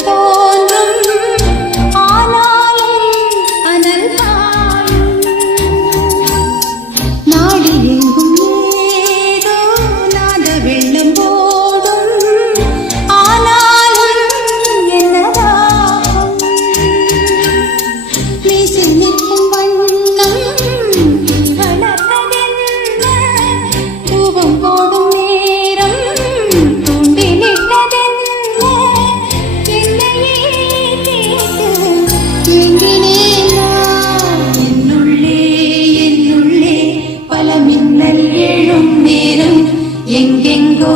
தோன்றும் ஆனாலும் அனல் தாழும் நாடி எங்கும் ஏதோ நாத வெள்ளம் போடும் ஆனாலும் என்னதாகும் மீசில் நிற்கும் வண்ணம் வளர்த்ததென்ன பூவம் போடும் நேரம் தூண்டிலிட்டதென்ன என்னையே கேட்டு எங்கினேன் நான் என்னுள்ளே பல மின்னல் எழும் நேரம் எங்கெங்கோ